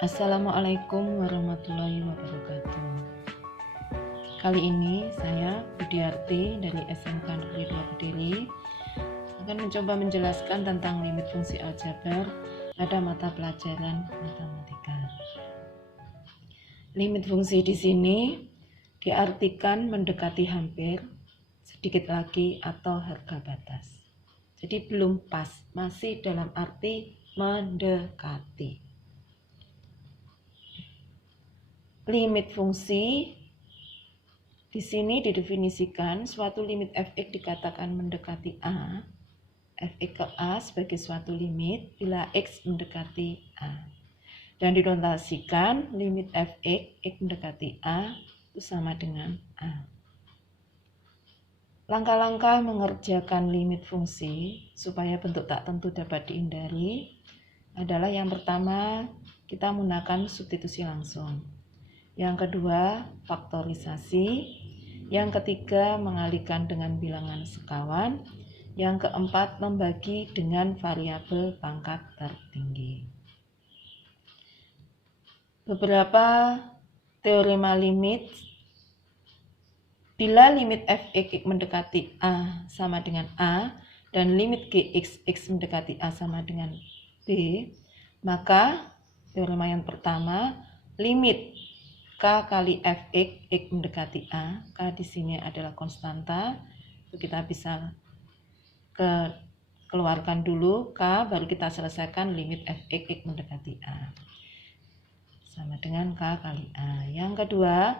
Assalamualaikum warahmatullahi wabarakatuh. Kali ini saya Budiarti dari SMK Negeri 2 Kediri akan mencoba menjelaskan tentang limit fungsi aljabar pada mata pelajaran matematika. Limit fungsi di sini diartikan mendekati hampir, sedikit lagi, atau harga batas. Jadi belum pas, masih dalam arti mendekati. Limit fungsi di sini didefinisikan suatu limit fx dikatakan mendekati a, fx ke a sebagai suatu limit bila x mendekati a. Dan dinotasikan limit fx, x mendekati a itu sama dengan a. Langkah-langkah mengerjakan limit fungsi supaya bentuk tak tentu dapat dihindari adalah yang pertama, kita menggunakan substitusi langsung. Yang kedua, faktorisasi. Yang ketiga, mengalihkan dengan bilangan sekawan. Yang keempat, membagi dengan variabel pangkat tertinggi. Beberapa teorema limit. Bila limit fx mendekati a sama dengan a dan limit gx x mendekati a sama dengan b, maka teorema yang pertama, limit K kali fx, x mendekati A. K di sini adalah konstanta. Kita bisa keluarkan dulu K, baru kita selesaikan limit fx, x mendekati A. Sama dengan K kali A. Yang kedua,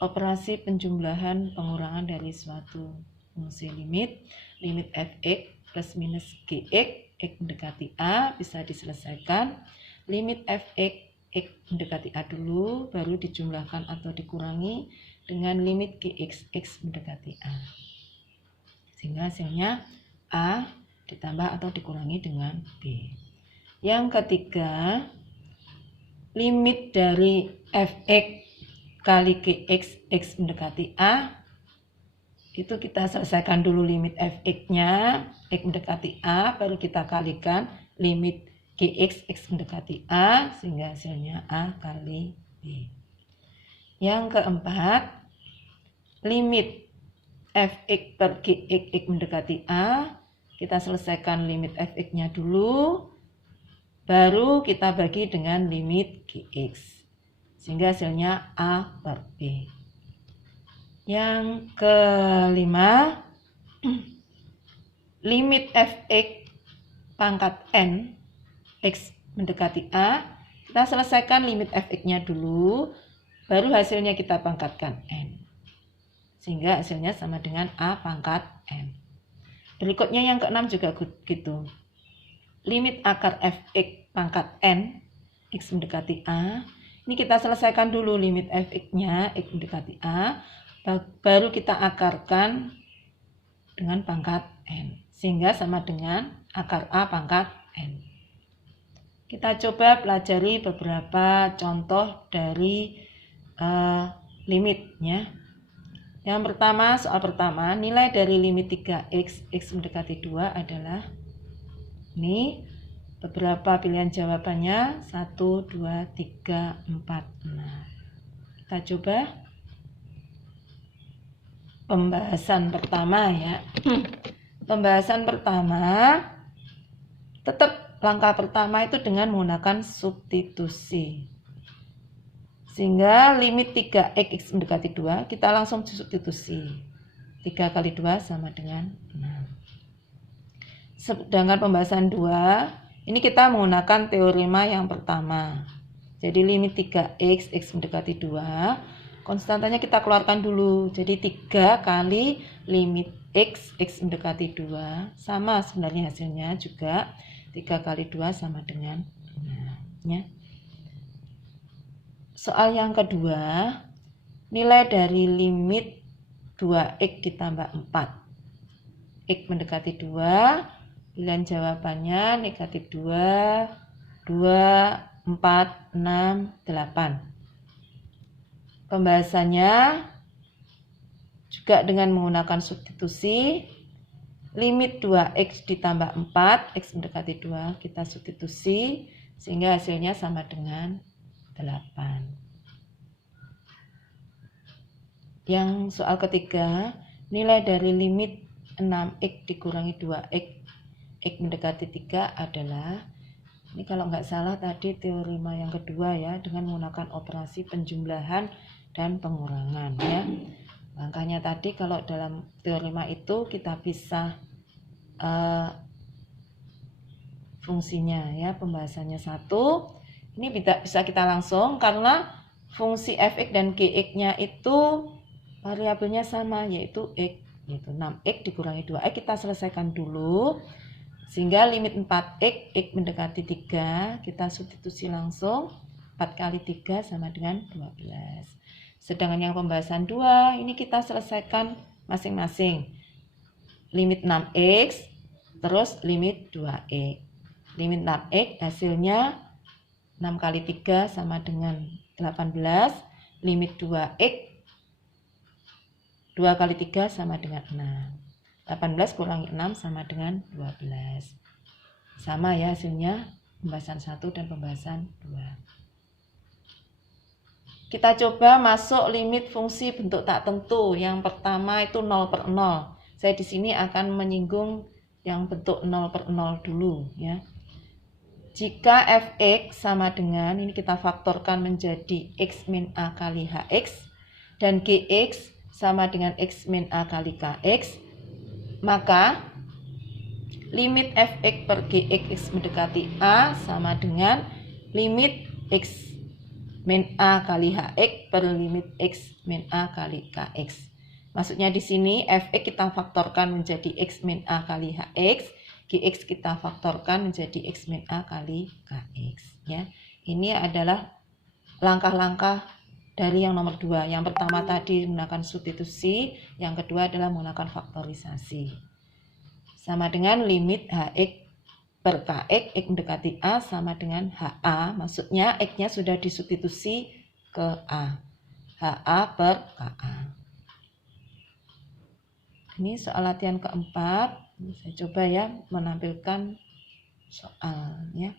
operasi penjumlahan pengurangan dari suatu fungsi limit. Limit fx plus minus gx, x mendekati A bisa diselesaikan. Limit fx x mendekati A dulu, baru dijumlahkan atau dikurangi dengan limit gx x mendekati A. Sehingga hasilnya A ditambah atau dikurangi dengan B. Yang ketiga, limit dari fx kali gx x mendekati A, itu kita selesaikan dulu limit fx-nya, x mendekati A, baru kita kalikan limit gx x mendekati A, sehingga hasilnya A kali B. Yang keempat, limit fx per gx x mendekati A, kita selesaikan limit fx-nya dulu, baru kita bagi dengan limit gx, sehingga hasilnya A per B. Yang kelima, limit fx pangkat n x mendekati A, kita selesaikan limit fx-nya dulu, baru hasilnya kita pangkatkan n. Sehingga hasilnya sama dengan A pangkat n. Berikutnya yang keenam juga gitu. Limit akar fx pangkat n, x mendekati A, ini kita selesaikan dulu limit fx-nya, x mendekati A, baru kita akarkan dengan pangkat n. Sehingga sama dengan akar A pangkat n. Kita coba pelajari beberapa contoh dari limitnya. Yang pertama, soal pertama, nilai dari limit 3x, x mendekati 2 adalah, ini beberapa pilihan jawabannya, 1, 2, 3, 4, 6. Kita coba pembahasan pertama ya. Pembahasan pertama, tetap langkah pertama itu dengan menggunakan substitusi. Sehingga limit 3x x mendekati 2, kita langsung substitusi. 3 kali 2 sama dengan 6. Sedangkan pembahasan 2, ini kita menggunakan teorema yang pertama. Jadi limit 3x x mendekati 2, konstantanya kita keluarkan dulu. Jadi 3 kali limit x mendekati 2, sama sebenarnya hasilnya juga 3 kali 2 sama dengan 6 ya. Soal yang kedua, nilai dari limit 2x ditambah 4, x mendekati 2, pilihan jawabannya negatif 2, 4, 6, 8. Pembahasannya juga dengan menggunakan substitusi. Limit 2x ditambah 4, x mendekati 2, kita substitusi, sehingga hasilnya sama dengan Yang soal ketiga, nilai dari limit 6x dikurangi 2x x mendekati 3 adalah, ini kalau nggak salah tadi teorema yang kedua ya, dengan menggunakan operasi penjumlahan dan pengurangan ya. Langkahnya tadi kalau dalam teorema itu kita pisah fungsinya ya, pembahasannya satu. Ini bisa kita langsung karena fungsi fx dan gx-nya itu variabelnya sama, yaitu x, yaitu 6x dikurangi 2x. Kita selesaikan dulu sehingga limit 4x x mendekati 3 kita substitusi langsung. 4 kali 3 sama dengan 12. Sedangkan yang pembahasan 2 ini kita selesaikan masing-masing. Limit 6x terus limit 2x. Limit 6x hasilnya 6 kali 3 sama dengan 18. Limit 2x 2 kali 3 sama dengan 6. 18 kurangi 6 sama dengan 12. Sama ya hasilnya pembahasan 1 dan pembahasan 2. Kita coba masuk limit fungsi bentuk tak tentu. Yang pertama itu 0/0. Saya di sini akan menyinggung yang bentuk 0/0 dulu ya. Jika fx sama dengan, ini kita faktorkan menjadi x min a kali hx, dan gx sama dengan x min a kali kx, maka limit fx per gx mendekati a sama dengan limit x min a kali hx per limit x min a kali kx. Maksudnya di sini fx kita faktorkan menjadi x min a kali hx, gx kita faktorkan menjadi x min a kali kx ya. Ini adalah langkah-langkah dari yang nomor 2. Yang pertama tadi menggunakan substitusi, yang kedua adalah menggunakan faktorisasi. Sama dengan limit hx per kx, x mendekati a sama dengan ha, maksudnya x-nya sudah disubstitusi ke a. ha per ka. Ini soal latihan keempat. Saya coba ya menampilkan soalnya.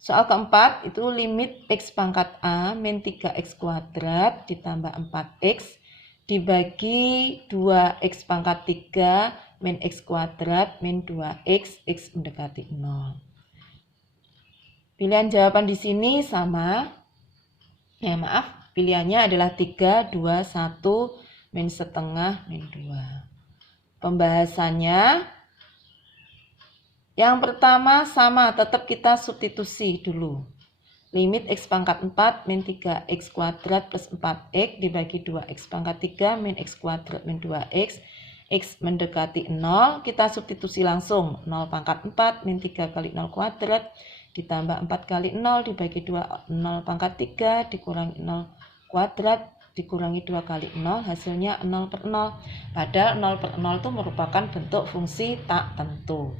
Soal keempat itu limit x pangkat a min 3x kuadrat ditambah 4x dibagi 2x pangkat 3 min x kuadrat min 2x x mendekati 0. Pilihan jawaban di sini sama. Ya maaf, pilihannya adalah 3, 2, 1, min setengah, min 2. Pembahasannya yang pertama sama, tetap kita substitusi dulu. Limit x pangkat 4 min 3x kuadrat plus 4x dibagi 2x pangkat 3 min x kuadrat min 2x x mendekati 0. Kita substitusi langsung. 0 pangkat 4 min 3 kali 0 kuadrat ditambah 4 kali 0 dibagi 2, 0 pangkat 3 dikurangi 0 kuadrat dikurangi 2 kali 0, hasilnya 0/0. Padahal 0/0 itu merupakan bentuk fungsi tak tentu.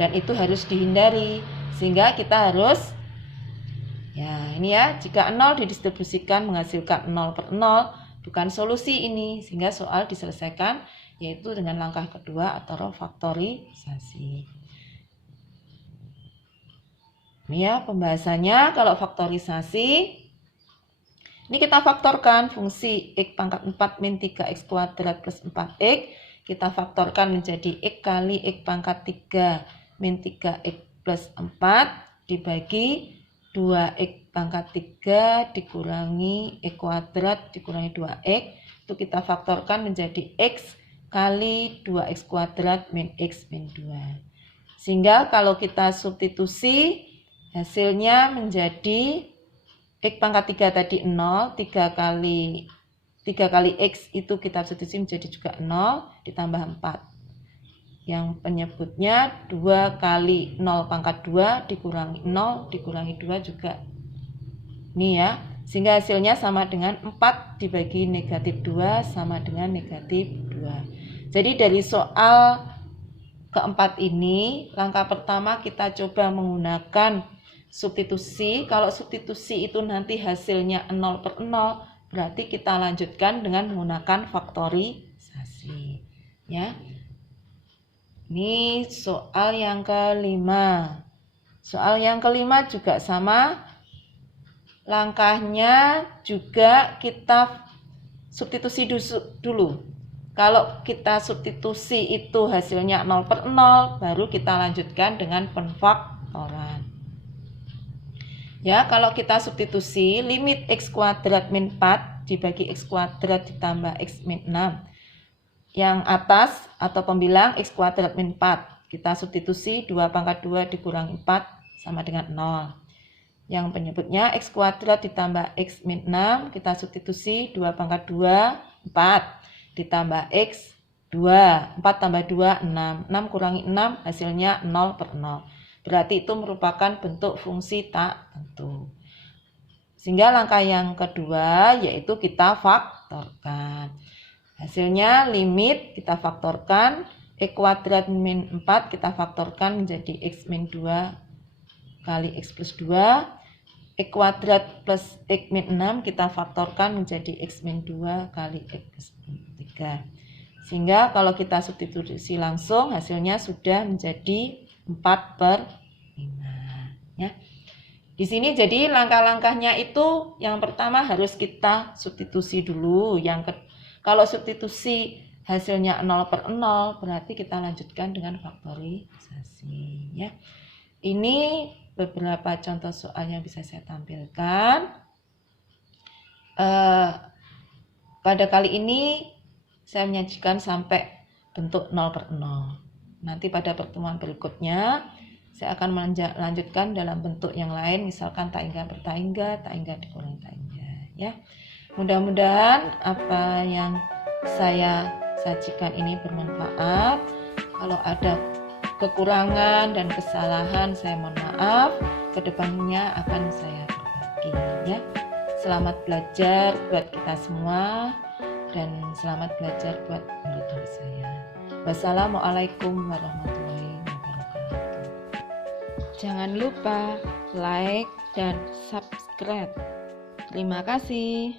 Dan itu harus dihindari. Sehingga kita harus, ya ini ya, jika 0 didistribusikan menghasilkan 0/0, bukan solusi ini. Sehingga soal diselesaikan yaitu dengan langkah kedua atau faktorisasi. Ini ya pembahasannya. Kalau faktorisasi, ini kita faktorkan fungsi x pangkat 4 min 3x kuadrat plus 4x. Kita faktorkan menjadi x kali x pangkat 3 min 3x plus 4 dibagi 2x pangkat 3 dikurangi x kuadrat dikurangi 2x. Itu kita faktorkan menjadi x kali 2x kuadrat min x min 2. Sehingga kalau kita substitusi, hasilnya menjadi x pangkat 3 tadi 0, 3 kali x itu kita substitusi menjadi juga 0, ditambah 4. Yang penyebutnya 2 kali 0 pangkat 2 dikurangi 0, dikurangi 2 juga. Ini ya, sehingga hasilnya sama dengan 4 dibagi negatif 2 sama dengan negatif 2. Jadi dari soal keempat ini, langkah pertama kita coba menggunakan substitusi. Kalau substitusi itu nanti hasilnya 0/0, berarti kita lanjutkan dengan menggunakan faktorisasi ya. Ini soal yang kelima. Soal yang kelima juga sama. langkahnya juga kita substitusi dulu. Kalau kita substitusi itu hasilnya 0/0, baru kita lanjutkan dengan penfaktoran. Ya, kalau kita substitusi limit x kuadrat min 4 dibagi x kuadrat ditambah x min 6. Yang atas atau pembilang x kuadrat min 4. Kita substitusi 2 pangkat 2 dikurangi 4 sama dengan 0. Yang penyebutnya x kuadrat ditambah x min 6, kita substitusi 2 pangkat 2, 4. Ditambah x 2, 4 tambah 2, 6. 6 kurangi 6 hasilnya 0/0. Berarti itu merupakan bentuk fungsi tak tentu. Sehingga langkah yang kedua yaitu kita faktorkan. Hasilnya limit kita faktorkan, x kuadrat min 4 kita faktorkan menjadi x min 2 kali x plus 2. X kuadrat plus x min 6 kita faktorkan menjadi x min 2 kali x plus 3. Sehingga kalau kita substitusi langsung hasilnya sudah menjadi 4/5. Ya. Di sini jadi langkah-langkahnya itu yang pertama harus kita substitusi dulu. Kalau substitusi hasilnya 0/0 berarti kita lanjutkan dengan faktorisasi. Ya. Ini beberapa contoh soal yang bisa saya tampilkan. Pada kali ini saya menyajikan sampai bentuk 0/0. Nanti pada pertemuan berikutnya saya akan melanjutkan dalam bentuk yang lain, misalkan taingga per taingga, taingga dikurangi taingga. Ya, mudah-mudahan apa yang saya sajikan ini bermanfaat. Kalau ada kekurangan dan kesalahan saya mohon maaf. Kedepannya akan saya berbagi. Ya, selamat belajar buat kita semua dan selamat belajar buat murid saya. Wassalamualaikum warahmatullahi wabarakatuh. Jangan lupa like dan subscribe. Terima kasih.